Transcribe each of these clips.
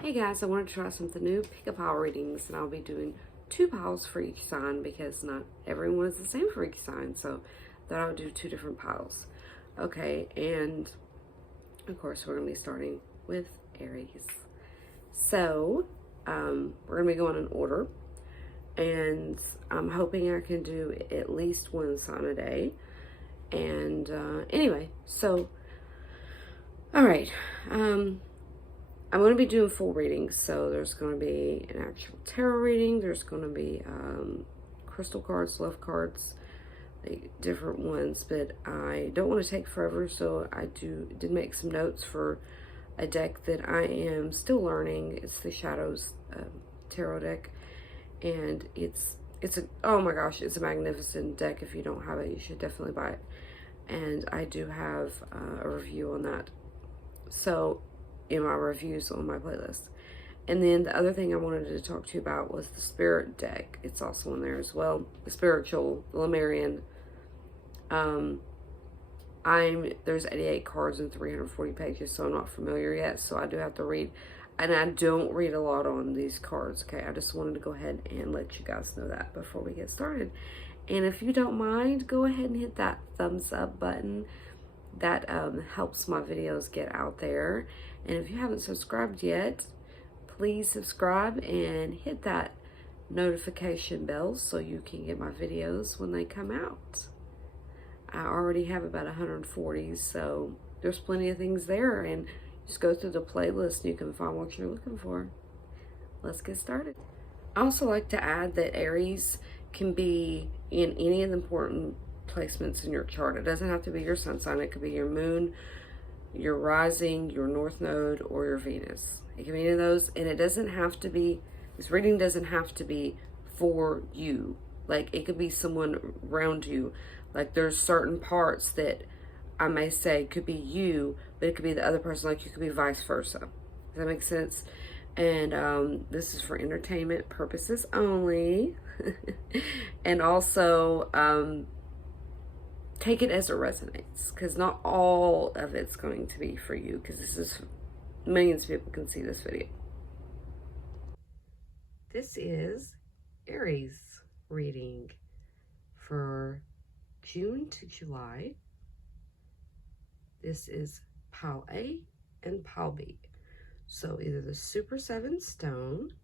Hey guys, I wanted to try something new, pick a pile readings, and I'll be doing 2 piles for each sign because not everyone is the same for each sign, so thought I would do 2 different piles. Okay, and of course we're going to be starting with Aries. So, we're going to be going in order, and I'm hoping I can do at least one sign a day. And anyway, so, all right, I'm going to be doing full readings, so there's going to be an actual tarot reading, there's going to be crystal cards, love cards, like different ones, but I don't want to take forever, so I did make some notes for a deck that I am still learning. It's the Shadows tarot deck, and it's a, oh my gosh, it's a magnificent deck. If you don't have it, you should definitely buy it, and I do have a review on that. So in my reviews on my playlist. And then the other thing I wanted to talk to you about was the Spirit deck. It's also in there as well. The Spiritual, the Lemurian. There's 88 cards and 340 pages, so I'm not familiar yet. So I do have to read, and I don't read a lot on these cards. Okay, I just wanted to go ahead and let you guys know that before we get started. And if you don't mind, go ahead and hit that thumbs up button. That helps my videos get out there. And if you haven't subscribed yet, please subscribe and hit that notification bell so you can get my videos when they come out. I already have about 140, so there's plenty of things there, and just go through the playlist and you can find what you're looking for. Let's get started. I also like to add that Aries can be in any of the important placements in your chart. It doesn't have to be your sun sign. It could be your moon, your rising, your north node, or your Venus. It can be any of those, and it doesn't have to be, this reading doesn't have to be for you. Like, it could be someone around you. Like, there's certain parts that I may say could be you, but it could be the other person. Like, you could be vice versa. Does that make sense? And this is for entertainment purposes only. And also, take it as it resonates, because not all of it's going to be for you, because this is, millions of people can see this video. This is Aries reading for June to July. This is pile A and pile B. So either the Super 7 stone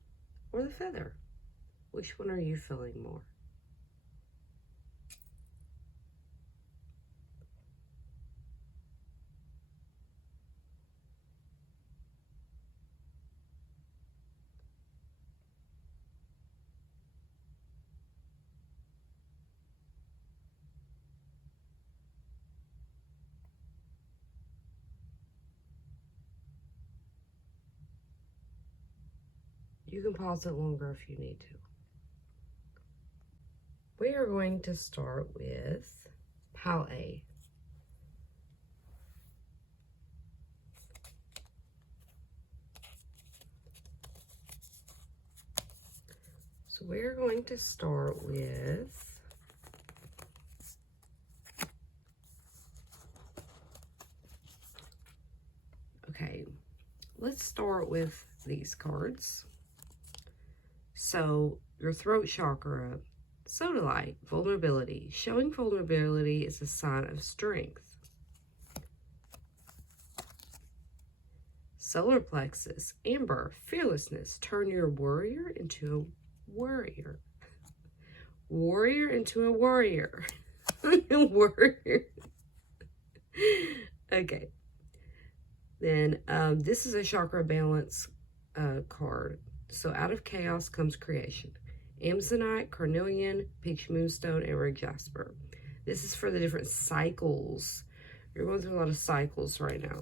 or the feather. Which one are you feeling more? You can pause it longer if you need to. We are going to start with pile A. So we're going to start with okay, let's start with these cards. So your throat chakra, sodalite, vulnerability. Showing vulnerability is a sign of strength. Solar plexus, amber, fearlessness. Turn your warrior into a warrior. Warrior into a warrior. Warrior. Okay. Then this is a chakra balance card. So out of chaos comes creation. Amazonite, carnelian, peach moonstone, and red jasper. This is for the different cycles. You're going through a lot of cycles right now.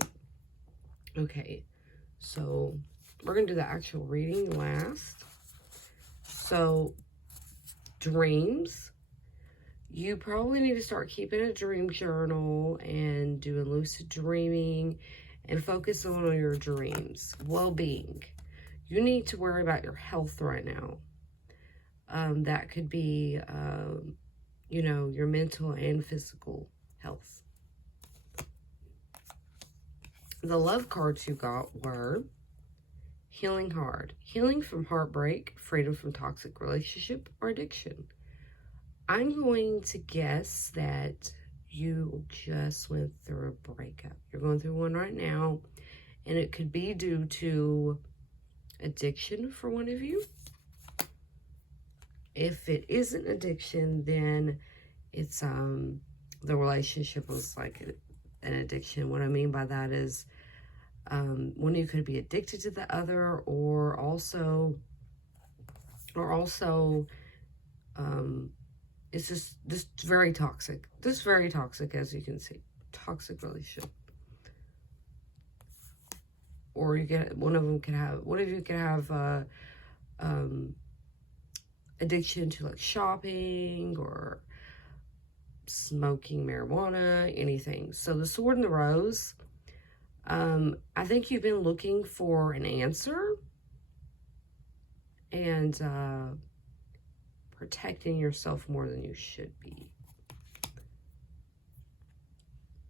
Okay, so we're going to do the actual reading last. So, dreams. You probably need to start keeping a dream journal and doing lucid dreaming and focus on your dreams. Well-being. You need to worry about your health right now. That could be, you know, your mental and physical health. The love cards you got were Healing hard. Healing from heartbreak, freedom from toxic relationship or addiction. I'm going to guess that you just went through a breakup. You're going through one right now, and it could be due to addiction for one of you. If it isn't addiction, then it's the relationship was like an addiction. What I mean by that is one of you could be addicted to the other, or also it's just this very toxic. This very toxic, as you can see, toxic relationship. Or you get one of you could have addiction to like shopping or smoking marijuana, anything. So the Sword and the Rose. I think you've been looking for an answer and protecting yourself more than you should be.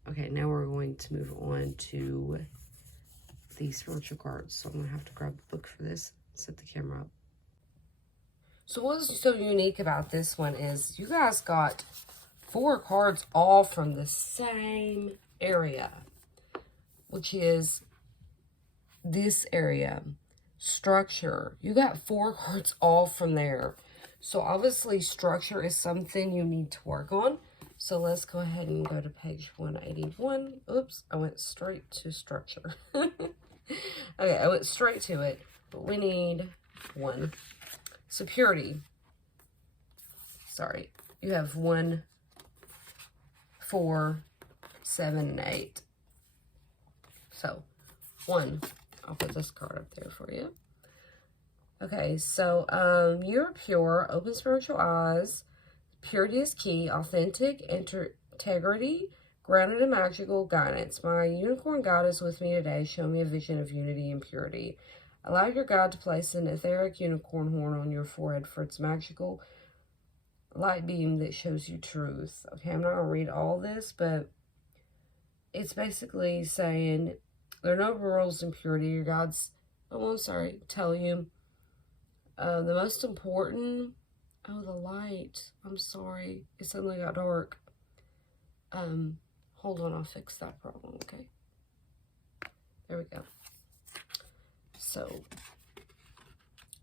Okay, now we're going to move on to the spiritual cards. So I'm going to have to grab the book for this, set the camera up. So what's so unique about this one is you guys got 4 cards all from the same area, which is this area, structure. You got 4 cards all from there. So obviously structure is something you need to work on. So let's go ahead and go to page 181. Oops, I went straight to structure. Okay, I went straight to it, but we need 1. Security. Sorry, you have 1, 4, 7, and 8. So 1, I'll put this card up there for you. Okay, so you're pure, open spiritual eyes, purity is key, authentic, integrity, grounded in magical guidance. My unicorn guide is with me today. Show me a vision of unity and purity. Allow your guide to place an etheric unicorn horn on your forehead for its magical light beam that shows you truth. Okay, I'm not going to read all this, but it's basically saying there are no rules in purity. Your guides, tell you the most important, the light. I'm sorry. It suddenly got dark. Hold on, I'll fix that problem, okay? There we go. So,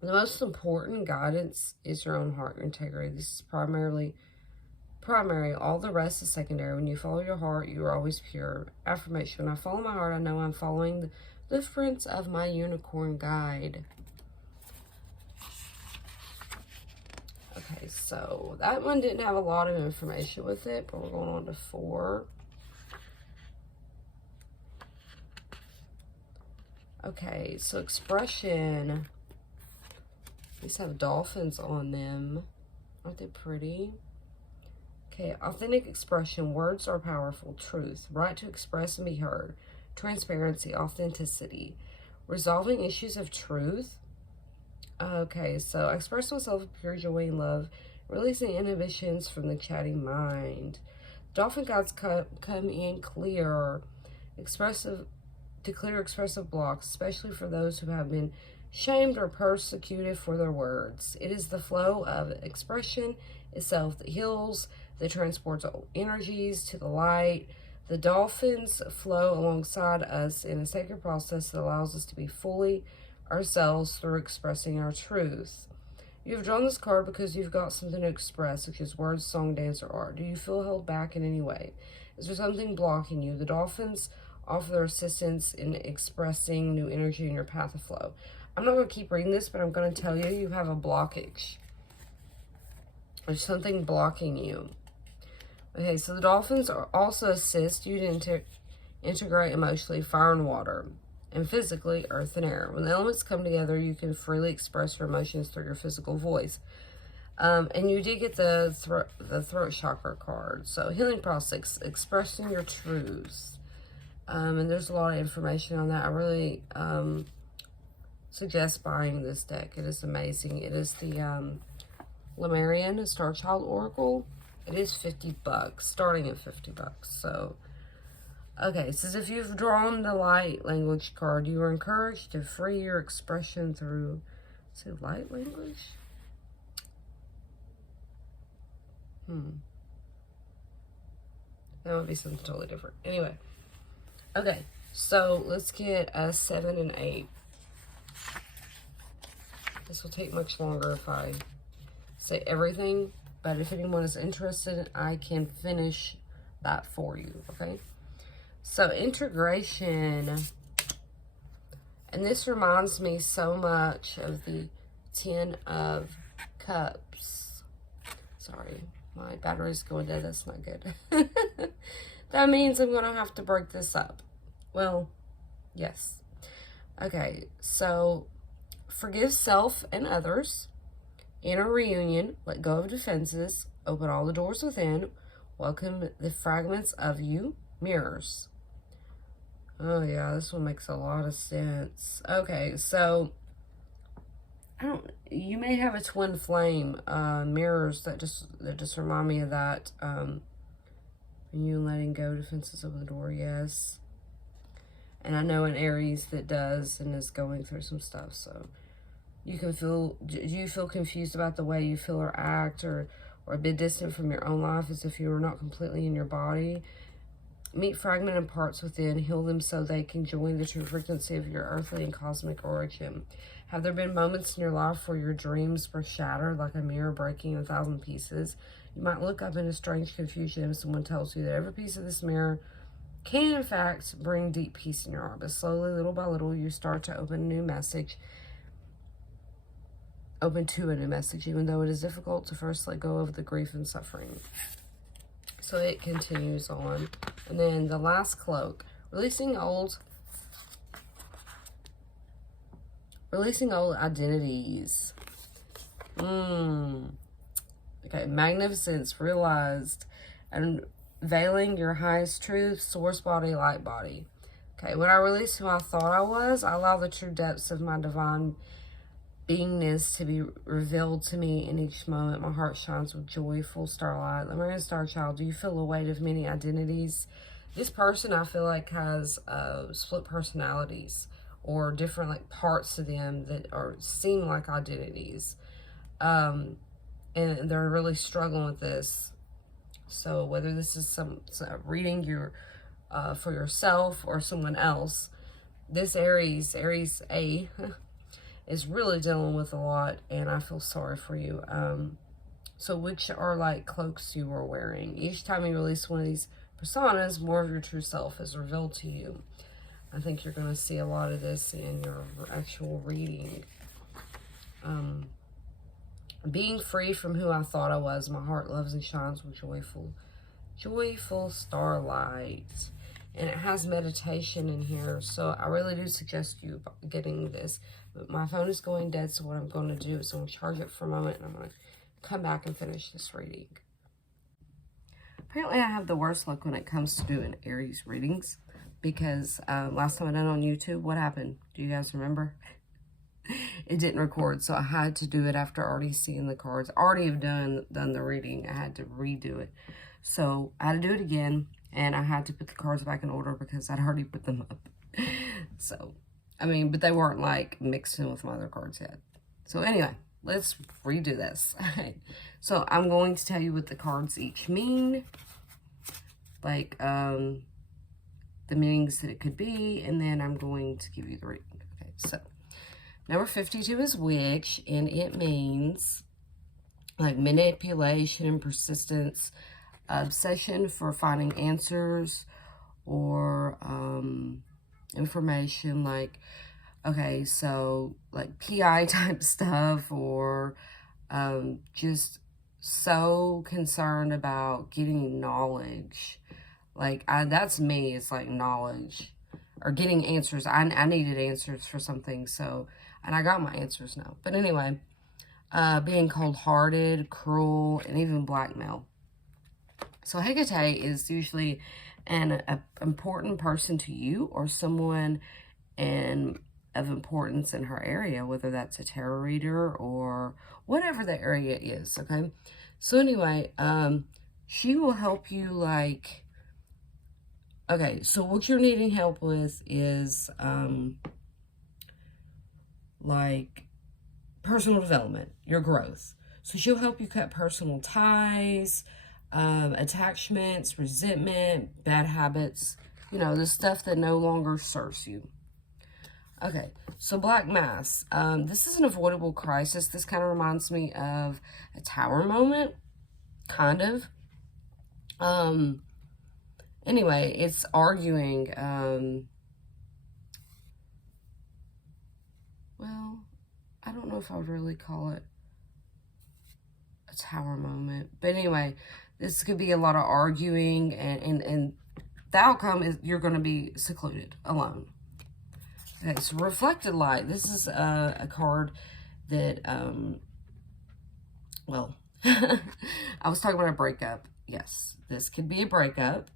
the most important guidance is your own heart, your integrity. This is primary. All the rest is secondary. When you follow your heart, you are always pure. Affirmation. When I follow my heart, I know I'm following the footprints of my unicorn guide. Okay, so that one didn't have a lot of information with it, but we're going on to 4. Okay, so expression. These have dolphins on them. Aren't they pretty? Okay, authentic expression. Words are powerful. Truth. Right to express and be heard. Transparency. Authenticity. Resolving issues of truth. Okay, so I express myself with pure joy and love. Releasing inhibitions from the chatting mind. Dolphin guides come in clear. To clear expressive blocks, especially for those who have been shamed or persecuted for their words. It is the flow of expression itself that heals, that transports energies to the light. The dolphins flow alongside us in a sacred process that allows us to be fully ourselves through expressing our truth. You have drawn this card because you've got something to express, such as words, song, dance, or art. Do you feel held back in any way? Is there something blocking you? The dolphins offer their assistance in expressing new energy in your path of flow. I'm not going to keep reading this, but I'm going to tell you, you have a blockage. There's something blocking you. Okay, so the dolphins also assist you to integrate emotionally fire and water, and physically earth and air. When the elements come together, you can freely express your emotions through your physical voice. And you did get the throat chakra card. So healing process, expressing your truths. And there's a lot of information on that. I really suggest buying this deck. It is amazing. It is the Lemurian Star Child Oracle. It is $50, starting at $50. So Okay, it says if you've drawn the light language card, you are encouraged to free your expression through, say, light language? That would be something totally different. Anyway, okay, so let's get a 7 and 8. This will take much longer if I say everything, but if anyone is interested, I can finish that for you, okay? So integration, and this reminds me so much of the 10 of Cups. Sorry, my battery's going dead. That's not good. That means I'm going to have to break this up. Well, yes. Okay, so forgive self and others. In a reunion, let go of defenses. Open all the doors within. Welcome the fragments of you. Mirrors. Oh yeah, this one makes a lot of sense. Okay, so you may have a twin flame, mirrors that just remind me of that. You letting go, defenses over the door, yes. And I know an Aries that does and is going through some stuff, so do you feel confused about the way you feel or act, or a bit distant from your own life, as if you were not completely in your body? Meet fragmented parts within, heal them so they can join the true frequency of your earthly and cosmic origin. Have there been moments in your life where your dreams were shattered, like a mirror breaking in 1,000 pieces? You might look up in a strange confusion if someone tells you that every piece of this mirror can, in fact, bring deep peace in your heart. But slowly, little by little, you start to open to a new message, even though it is difficult to first let go of the grief and suffering. So it continues on. And then the last cloak, releasing old identities. Okay, magnificence realized, and veiling your highest truth, source body, light body. Okay, when I release who I thought I was, I allow the true depths of my divine beingness to be revealed to me in each moment. My heart shines with joyful starlight. Lemurian Star Child, do you feel the weight of many identities? This person, I feel like, has split personalities, or different like parts of them that seem like identities. And they're really struggling with this. So whether this is some reading for yourself or someone else, this Aries A is really dealing with a lot, and I feel sorry for you. So which are like cloaks you are wearing? Each time you release one of these personas, more of your true self is revealed to you. I think you're going to see a lot of this in your actual reading. Being free from who I thought I was, my heart loves and shines with joyful starlight. And it has meditation in here, so I really do suggest you getting this. But my phone is going dead, so what I'm going to do is I'm going to charge it for a moment, and I'm going to come back and finish this reading. Apparently I have the worst luck when it comes to doing Aries readings, because last time I done it on YouTube, what happened? Do you guys remember? It didn't record, so I had to do it after already seeing the cards. Already have done the reading. I had to redo it. So I had to do it again, and I had to put the cards back in order because I'd already put them up. So, I mean, but they weren't like mixed in with my other cards yet. So anyway, let's redo this. So I'm going to tell you what the cards each mean, like the meanings that it could be, and then I'm going to give you the reading. Okay, so number 52 is witch, and it means like manipulation and persistence, obsession for finding answers or information, like, okay, so like PI type stuff, or just so concerned about getting knowledge. Like, that's me. It's like knowledge or getting answers. I needed answers for something, so, and I got my answers now. But anyway, being cold-hearted, cruel, and even blackmail. So Hecate is usually an important person to you, or someone of importance in her area, whether that's a tarot reader or whatever the area is, okay? So anyway, she will help you, like, Okay, so what you're needing help with is, like, personal development, your growth. So she'll help you cut personal ties, attachments, resentment, bad habits, you know, the stuff that no longer serves you. Okay, so Black Mass. This is an avoidable crisis. This kind of reminds me of a tower moment, kind of. Anyway, it's arguing, well, I don't know if I would really call it a tower moment. But anyway, this could be a lot of arguing, and the outcome is you're going to be secluded, alone. Okay, so Reflected Light. This is a card that, well, I was talking about a breakup. Yes, this could be a breakup.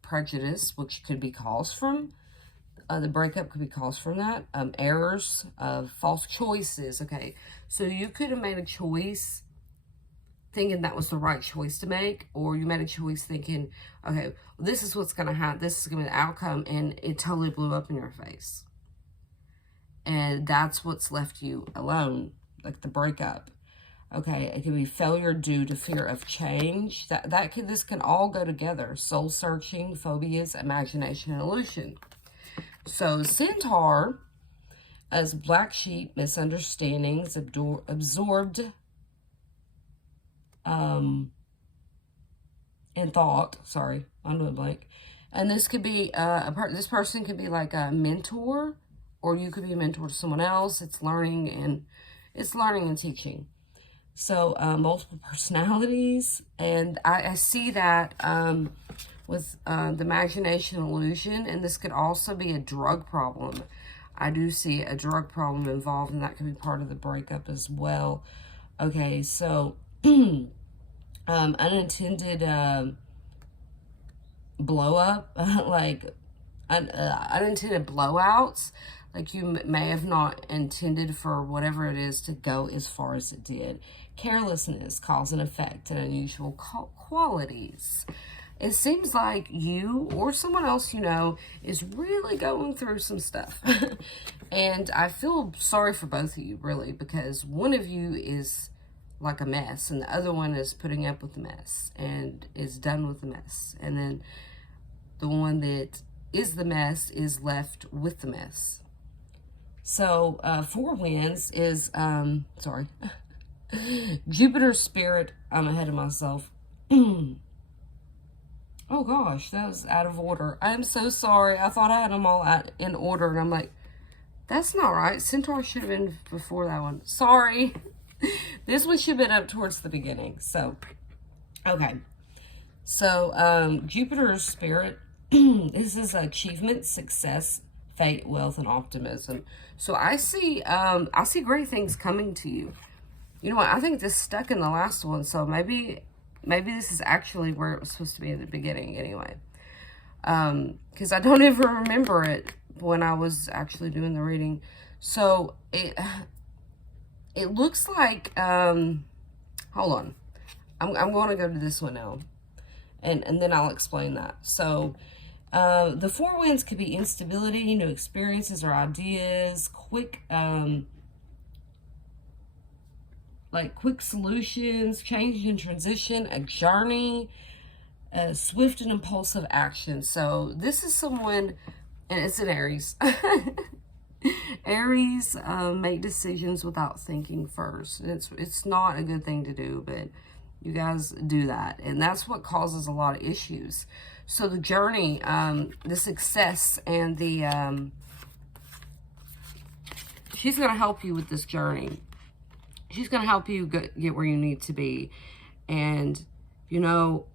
Prejudice, which could be caused from, the breakup could be caused from that. Errors, false choices. Okay, so you could have made a choice thinking that was the right choice to make, or you made a choice thinking, okay, well, this is what's going to happen, this is going to be the outcome, and it totally blew up in your face. And that's what's left you alone, like the breakup. Okay, it can be failure due to fear of change. This can all go together. Soul searching, phobias, imagination, and illusion. So Centaur, as black sheep, misunderstandings, absorbed in thought. Sorry, I'm doing blank. And this could be this person could be like a mentor, or you could be a mentor to someone else. It's learning and teaching. So multiple personalities, and I see that with the imagination illusion, and this could also be a drug problem. I do see a drug problem involved, and that could be part of the breakup as well. Okay, so unintended blow up, like unintended blowouts. Like you may have not intended for whatever it is to go as far as it did. Carelessness, cause and effect, and unusual qualities. It seems like you or someone else you know is really going through some stuff. And I feel sorry for both of you, really, because one of you is like a mess, and the other one is putting up with the mess and is done with the mess. And then the one that is the mess is left with the mess. So, Four Winds is, sorry, Jupiter Spirit, I'm ahead of myself. Oh gosh, that was out of order. I'm so sorry. I thought I had them all in order, and I'm like, that's not right. Centaur should have been before that one. Sorry. This one should have been up towards the beginning. So, okay. So, Jupiter Spirit, this is achievement, success, fate, wealth, and optimism. So I see great things coming to you. You know what? I think this stuck in the last one, so maybe this is actually where it was supposed to be in the beginning anyway. Because I don't even remember it when I was actually doing the reading. So it looks like, hold on. I'm going to go to this one now. And then I'll explain that. So, the Four Winds could be instability, new experiences or ideas, quick solutions, change and transition, a journey, swift and impulsive action. So this is someone, and it's an Aries. Aries make decisions without thinking first. It's not a good thing to do, but you guys do that, and that's what causes a lot of issues. So the journey, the success, and the she's going to help you with this journey. She's going to help you get where you need to be. And, you know,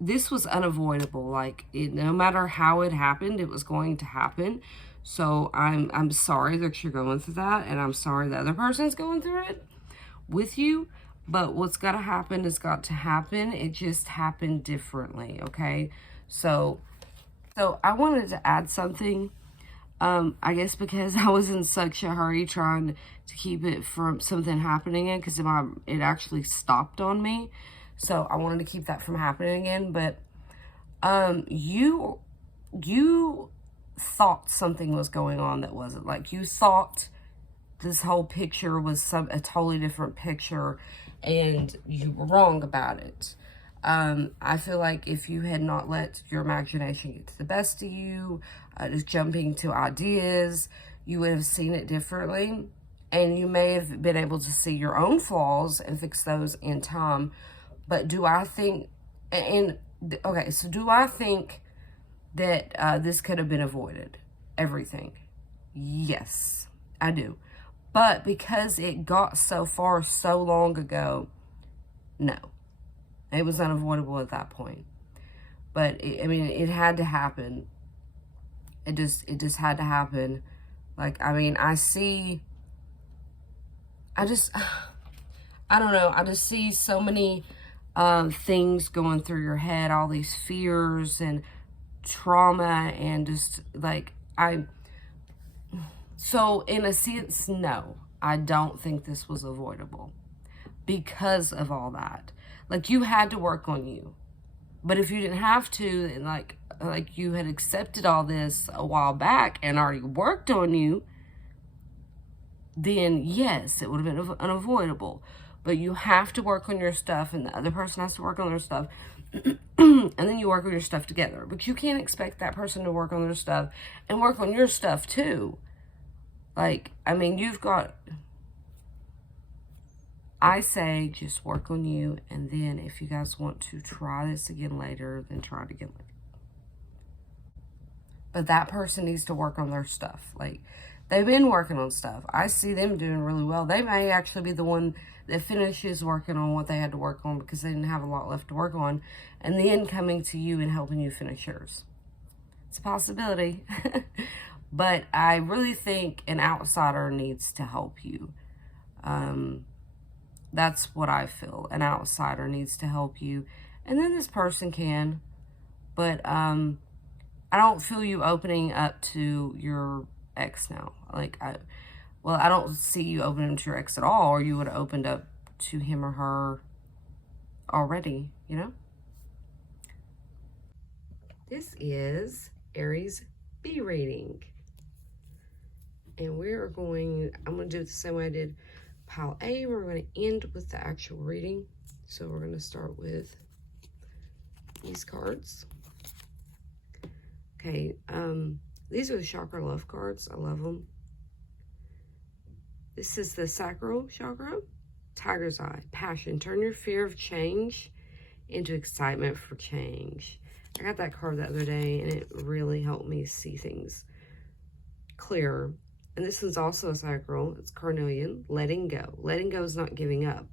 this was unavoidable. Like, no matter how it happened, it was going to happen. So I'm sorry that you're going through that, and I'm sorry the other person's going through it with you. But what's got to happen has got to happen. It just happened differently, okay? So I wanted to add something. I guess because I was in such a hurry trying to keep it from something happening again, because it actually stopped on me. So I wanted to keep that from happening again. But you you thought something was going on that wasn't. Like, you thought this whole picture was a totally different picture, and you were wrong about it. I feel like if you had not let your imagination get to the best of you, just jumping to ideas, you would have seen it differently. And you may have been able to see your own flaws and fix those in time. But do I think, okay, so do I think that this could have been avoided? Everything. Yes, I do. But because it got so far so long ago, no. It was unavoidable at that point. But, I mean, it had to happen. It just had to happen. Like, I mean, I don't know. I just see so many things going through your head, all these fears and trauma, and just, like, so in a sense, no, I don't think this was avoidable because of all that. Like, you had to work on you. But if you didn't have to, and like you had accepted all this a while back and already worked on you, then yes, it would have been unavoidable. But you have to work on your stuff, and the other person has to work on their stuff. And then you work on your stuff together. But you can't expect that person to work on their stuff and work on your stuff too. Like, I mean, I say just work on you, and then if you guys want to try this again later, then try it again later. But that person needs to work on their stuff. Like, they've been working on stuff. I see them doing really well. They may actually be the one that finishes working on what they had to work on because they didn't have a lot left to work on, and then coming to you and helping you finish yours. It's a possibility. But I really think an outsider needs to help you. That's what I feel. An outsider needs to help you. And then this person can. But I don't feel you opening up to your ex now. Like, I don't see you opening to your ex at all, or you would have opened up to him or her already, you know? This is Aries B reading. And I'm going to do it the same way I did pile A. We're going to end with the actual reading. So we're going to start with these cards. Okay, these are the chakra love cards. I love them. This is the sacral chakra. Tiger's eye, passion. Turn your fear of change into excitement for change. I got that card the other day, and it really helped me see things clearer. And this one's also a sacral. It's carnelian. Letting go. Letting go is not giving up.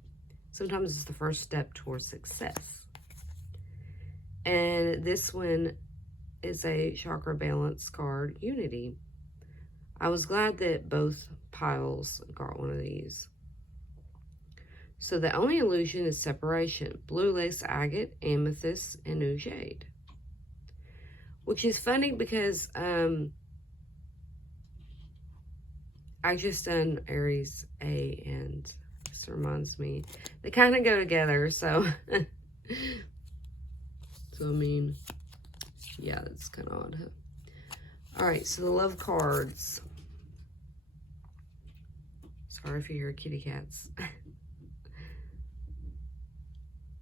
Sometimes it's the first step towards success. And this one is a chakra balance card, unity. I was glad that both piles got one of these. So the only illusion is separation. Blue lace agate, amethyst, and new jade. Which is funny because I just done Aries A, and this reminds me, they kind of go together, so, I mean, yeah, that's kind of odd, huh? All right, so the love cards. Sorry if you hear kitty cats.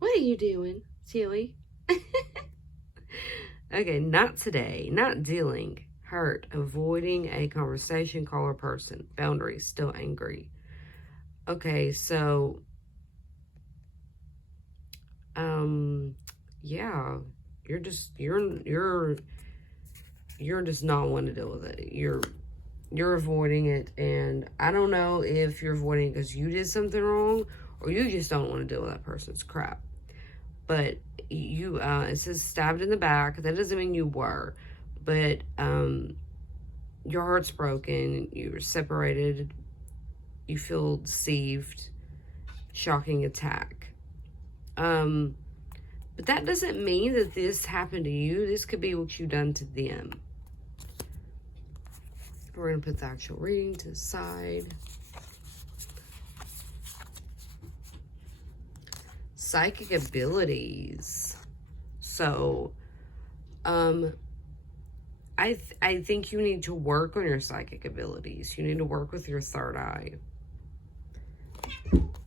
What are you doing, silly? Okay, not today, not dealing. Hurt, avoiding a conversation, call or person. Boundaries, still angry. Okay, so, yeah, you're just not wanting to deal with it. You're avoiding it, and I don't know if you're avoiding it because you did something wrong, or you just don't want to deal with that person's crap. But you, it says stabbed in the back. That doesn't mean you were. But your heart's broken, you're separated, you feel deceived, shocking attack. But that doesn't mean that this happened to you. This could be what you've done to them. We're going to put the actual reading to the side. Psychic abilities. So, I think you need to work on your psychic abilities. You need to work with your third eye.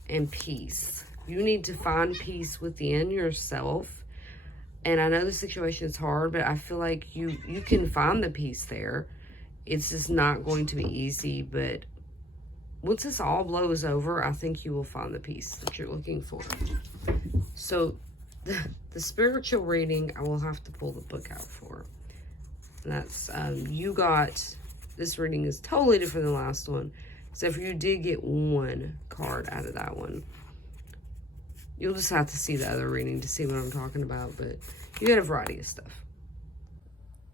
And peace. You need to find peace within yourself. And I know the situation is hard, but I feel like you can find the peace there. It's just not going to be easy, but once this all blows over, I think you will find the peace that you're looking for. So the spiritual reading, I will have to pull the book out for. And that's, you got, this reading is totally different than the last one. Except for you did get one card out of that one. You'll just have to see the other reading to see what I'm talking about, but you get a variety of stuff.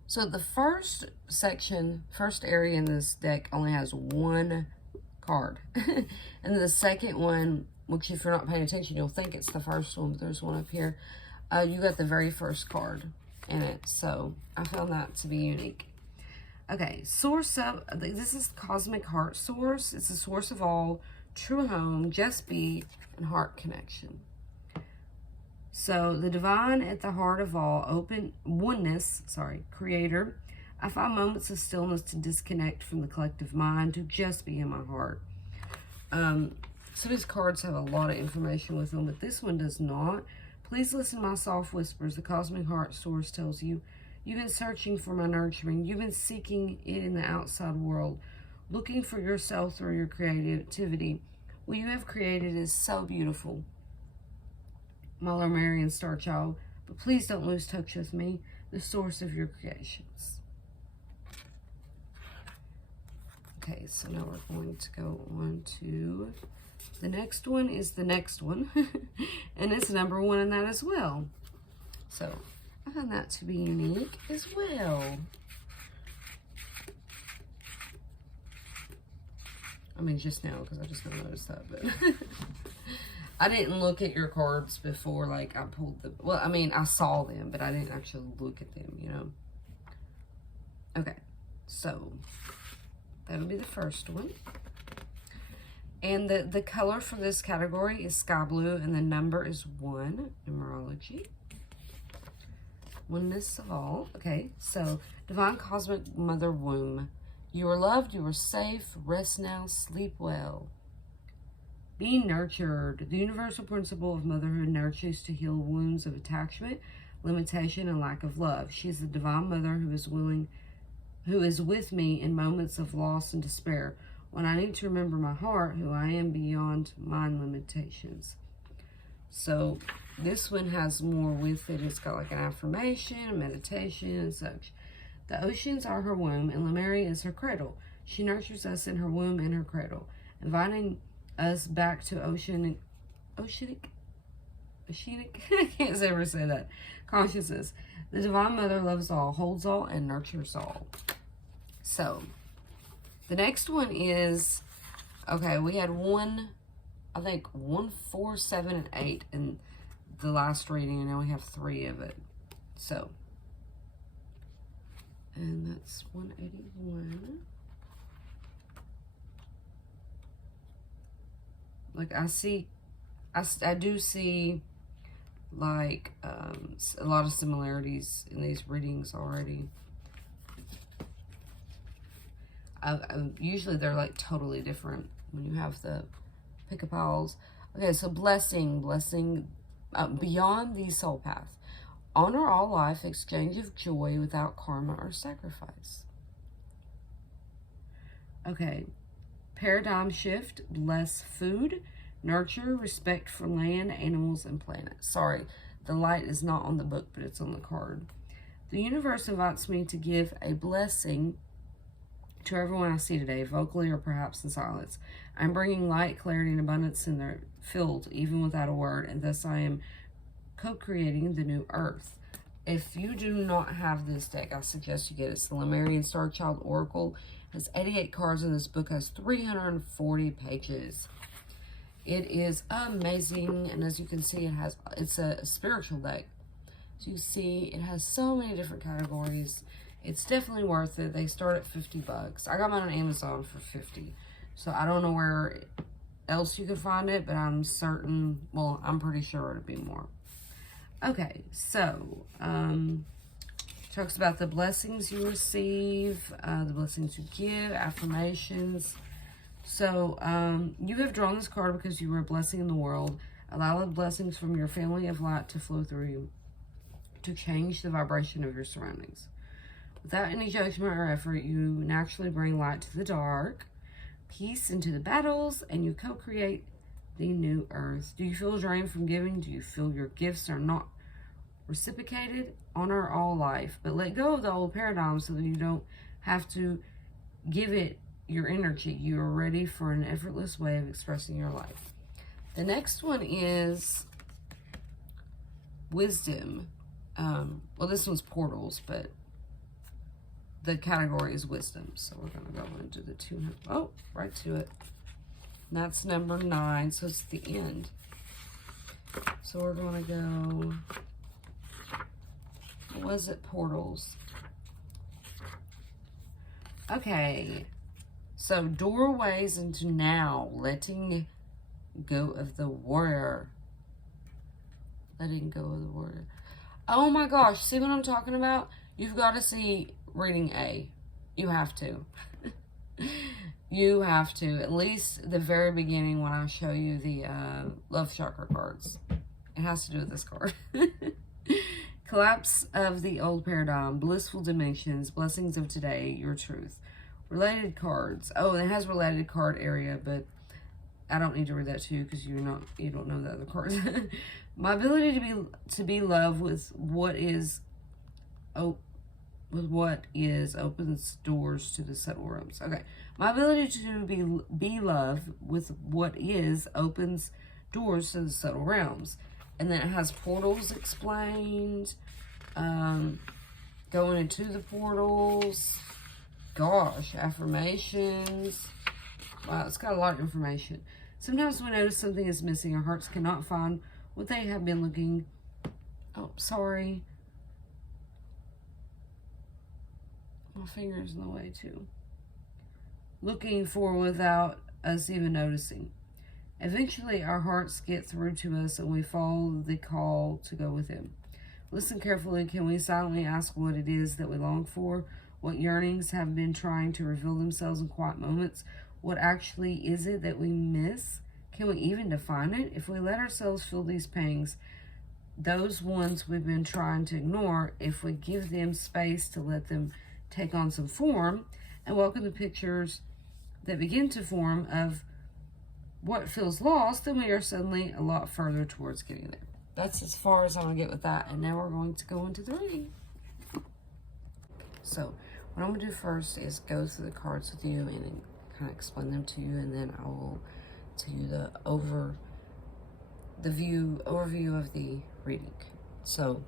So the first section, first area in this deck only has one card. And the second one, which if you're not paying attention, you'll think it's the first one, but there's one up here. You got the very first card in it, so I found that to be unique. Okay, source of, this is Cosmic Heart Source. It's the source of all, true home, just be, and heart connection. So, the divine at the heart of all, open, oneness, creator. I find moments of stillness to disconnect from the collective mind, to just be in my heart. So these cards have a lot of information with them, but this one does not. Please listen to my soft whispers. The Cosmic Heart Source tells you, you've been searching for my nurturing. You've been seeking it in the outside world, looking for yourself through your creativity. What you have created is so beautiful, my Lemurian star child, but please don't lose touch with me, the source of your creations. Okay, so now we're going to go on to the next one is the next one, and it's number one in that as well. So I found that to be unique as well. I mean, just now, because I just noticed that, but I didn't look at your cards before, like, I pulled them. Well, I mean, I saw them, but I didn't actually look at them, you know. Okay, so that'll be the first one. And the color for this category is sky blue, and the number is 1, numerology. Oneness of all. Okay, so Divine Cosmic Mother Womb. You are loved, you are safe, rest now, sleep well. Being nurtured. The universal principle of motherhood nurtures to heal wounds of attachment, limitation, and lack of love. She is the divine mother who is with me in moments of loss and despair, when I need to remember my heart, who I am beyond mind limitations. So this one has more with it. It's got like an affirmation, a meditation, and such. The oceans are her womb, and Lemuria is her cradle. She nurtures us in her womb and her cradle, inviting us back to oceanic, I can't ever say that, consciousness. The Divine Mother loves all, holds all, and nurtures all. So, the next one is, okay, we had I think 1, 4, 7, and 8 in the last reading, and now we have 3 of it. So, and that's 181. Like, I do see, like, a lot of similarities in these readings already. Usually they're, like, totally different when you have the pick-a-piles. Okay, so blessing, beyond the soul path. Honor all life, exchange of joy without karma or sacrifice. Okay, paradigm shift, bless food, nurture, respect for land, animals, and planets. Sorry, the light is not on the book, but it's on the card. The universe invites me to give a blessing to everyone I see today, vocally or perhaps in silence. I'm bringing light, clarity, and abundance in their field, even without a word, and thus I am co-creating the new earth. If you do not have this deck, I suggest you get it. It's the Lemurian Star Child Oracle. It has 88 cards, and this book has 340 pages. It is amazing, and as you can see, it's a spiritual deck. So you see, it has so many different categories. It's definitely worth it. They start at $50. I got mine on Amazon for $50. So I don't know where else you can find it, but I'm certain, well, I'm pretty sure it'd be more. Okay, so, Talks about the blessings you receive, the blessings you give, affirmations. So, you have drawn this card because you are a blessing in the world. Allow the blessings from your family of light to flow through you, to change the vibration of your surroundings. Without any judgment or effort, you naturally bring light to the dark, peace into the battles, and you co-create the new earth. Do you feel drained from giving? Do you feel your gifts are not reciprocated? Honor all life, but let go of the old paradigm so that you don't have to give it your energy. You are ready for an effortless way of expressing your life. The next one is wisdom. Well, this one's portals, but the category is wisdom. So we're going to go into the 200. Oh, right to it. And that's number 9, so it's the end. So we're going to go, what was it? Portals. Okay. So doorways into now, letting go of the warrior. Letting go of the warrior. Oh my gosh, see what I'm talking about? You've got to see reading A. You have to. You have to. At least the very beginning when I show you the love chakra cards. It has to do with this card. Collapse of the old paradigm. Blissful dimensions. Blessings of today. Your truth. Related cards. Oh, it has related card area, but I don't need to read that to you because you don't know the other cards. My ability to be loved with what is opens doors to the subtle realms. Okay. My ability to be loved with what is opens doors to the subtle realms. And then it has portals explained. Going into the portals. Gosh, affirmations. Wow, it's got a lot of information. Sometimes we notice something is missing. Our hearts cannot find what they have been looking. Oh, sorry. My finger's in the way too. Looking for without us even noticing. Eventually, our hearts get through to us and we follow the call to go with Him. Listen carefully. Can we silently ask what it is that we long for? What yearnings have been trying to reveal themselves in quiet moments? What actually is it that we miss? Can we even define it? If we let ourselves feel these pangs, those ones we've been trying to ignore, if we give them space to let them take on some form and welcome the pictures that begin to form of what feels lost, then we are suddenly a lot further towards getting there. That's as far as I'm going to get with that. And now we're going to go into the reading. So what I'm going to do first is go through the cards with you and kind of explain them to you, and then I will tell you the overview of the reading. So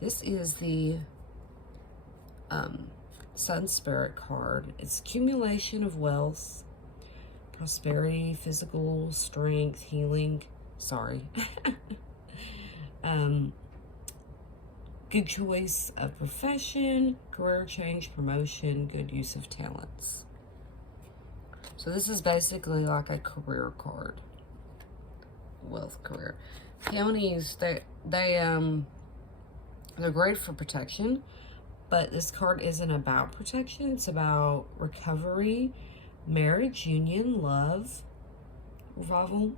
this is the Sun Spirit card. It's accumulation of wealth, prosperity, physical strength, healing. Sorry. Good choice of profession, career change, promotion, good use of talents. So this is basically like a career card. Wealth, career. Peonies, they're great for protection, but this card isn't about protection. It's about recovery, marriage, union, love revival.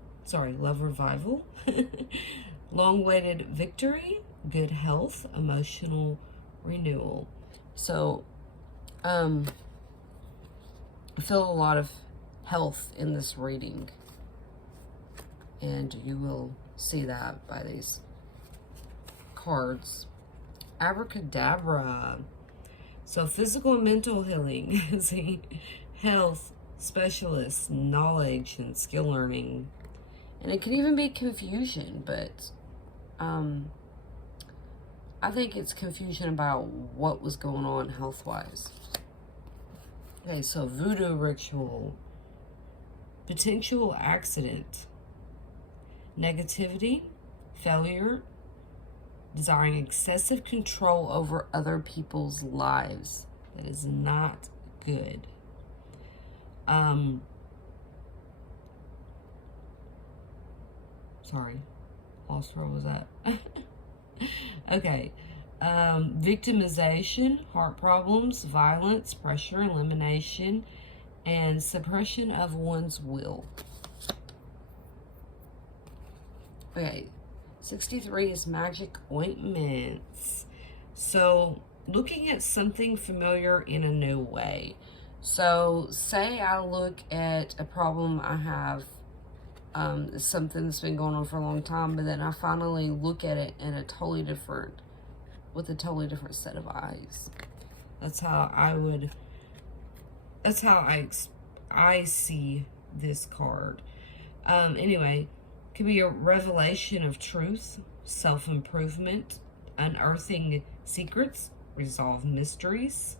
Long-awaited victory, good health, emotional renewal. So, I feel a lot of health in this reading, and you will see that by these cards. Abracadabra. So physical and mental healing. See, health specialists, knowledge and skill learning. And it can even be confusion, but I think it's confusion about what was going on health-wise. Okay, so voodoo ritual, potential accident, negativity, failure, desiring excessive control over other people's lives. That is not good. Sorry, lost where was that? Okay, Victimization, heart problems, violence, pressure, elimination, and suppression of one's will. Okay, 63 is magic ointments. So, looking at something familiar in a new way. So, say I look at a problem I have, something that's been going on for a long time, but then I finally look at it in a totally different, with a totally different set of eyes. That's how I see this card. Anyway, could be a revelation of truth, self-improvement, unearthing secrets, resolve mysteries,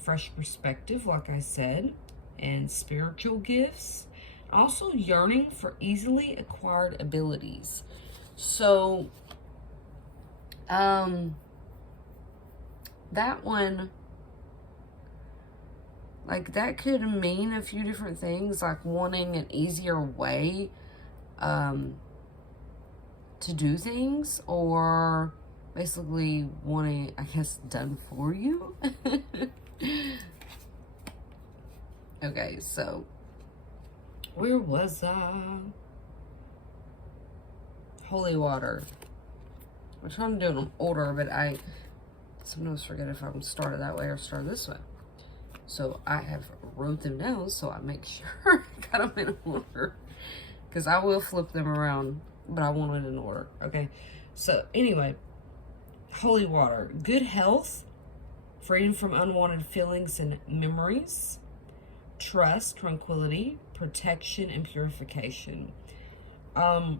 fresh perspective, like I said, and spiritual gifts. Also, yearning for easily acquired abilities. So, that one, like, that could mean a few different things, like wanting an easier way to do things, or basically wanting, I guess, done for you. Okay, so where was I? Holy water. I'm trying to do it in order, but I sometimes forget if I'm started that way or started this way. So I have wrote them down so I make sure I got them in order. Because I will flip them around, but I want it in order. Okay. So anyway, holy water. Good health. Freedom from unwanted feelings and memories. Trust, tranquility, protection, and purification. For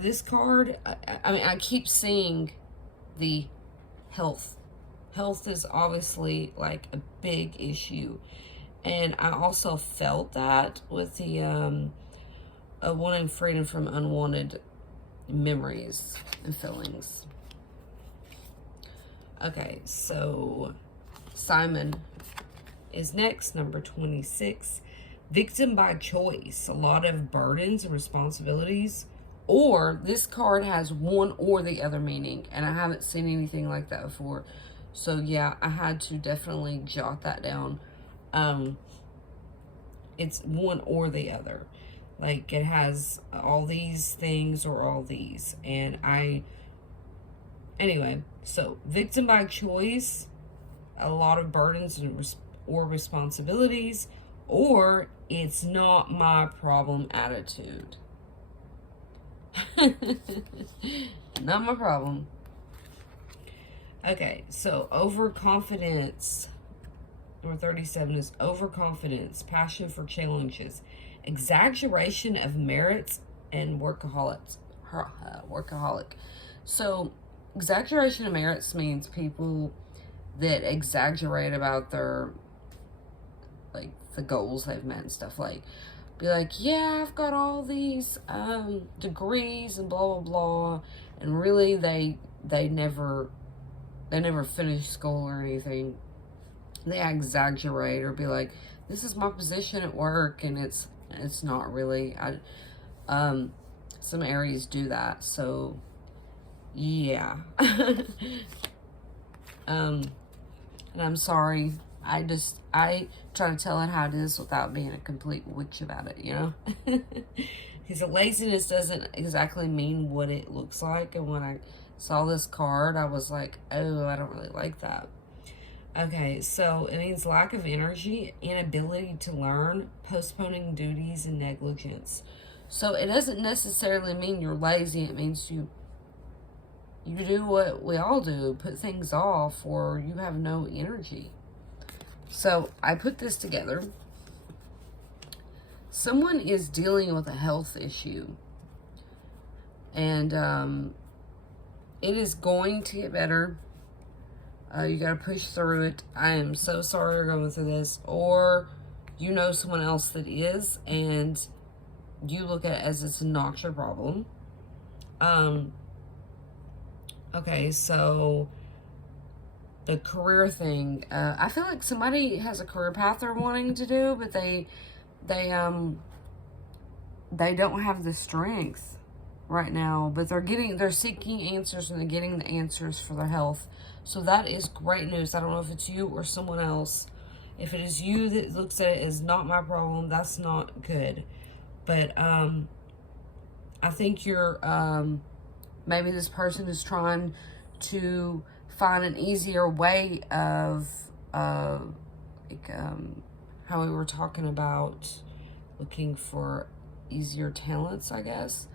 this card, I mean, I keep seeing the health. Health is obviously like a big issue. And I also felt that with the wanting freedom from unwanted memories and feelings. Okay, so Simon is next, number 26. Victim by choice. A lot of burdens and responsibilities. Or this card has one or the other meaning. And I haven't seen anything like that before. So yeah, I had to definitely jot that down. It's one or the other. Like, it has all these things or all these. And anyway, so victim by choice, a lot of burdens and or responsibilities, or it's not my problem attitude. Not my problem. Okay, so overconfidence. Number 37 is overconfidence, passion for challenges, exaggeration of merits, and workaholic. So, exaggeration of merits means people that exaggerate about their, like, the goals they've met and stuff. Like, be like, yeah, I've got all these degrees and blah, blah, blah. And really, they never finish school or anything. They exaggerate or be like, this is my position at work, and it's not really. Some Aries do that, so yeah. And I'm sorry. I try to tell it how it is without being a complete witch about it, you know? Because laziness doesn't exactly mean what it looks like. And when I saw this card, I was like, oh, I don't really like that. Okay, so it means lack of energy, inability to learn, postponing duties, and negligence. So it doesn't necessarily mean you're lazy. It means you do what we all do, put things off, or you have no energy. So I put this together. Someone is dealing with a health issue, and it is going to get better. You got to push through it. I am so sorry you're going through this. Or you know someone else that is, and you look at it as it's not your problem. Okay, so the career thing. I feel like somebody has a career path they're wanting to do, but they don't have the strength right now, but they're seeking answers, and they're getting the answers for their health. So that is great news. I don't know if it's you or someone else. If it is you that looks at it as not my problem, that's not good. But I think you're maybe this person is trying to find an easier way of like how we were talking about looking for easier talents, I guess,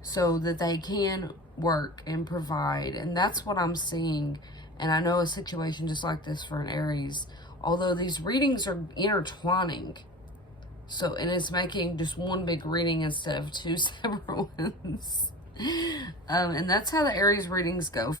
so that they can work and provide. And that's what I'm seeing. And I know a situation just like this for an Aries, although these readings are intertwining. So, and it's making just one big reading instead of two separate ones. And that's how the Aries readings go.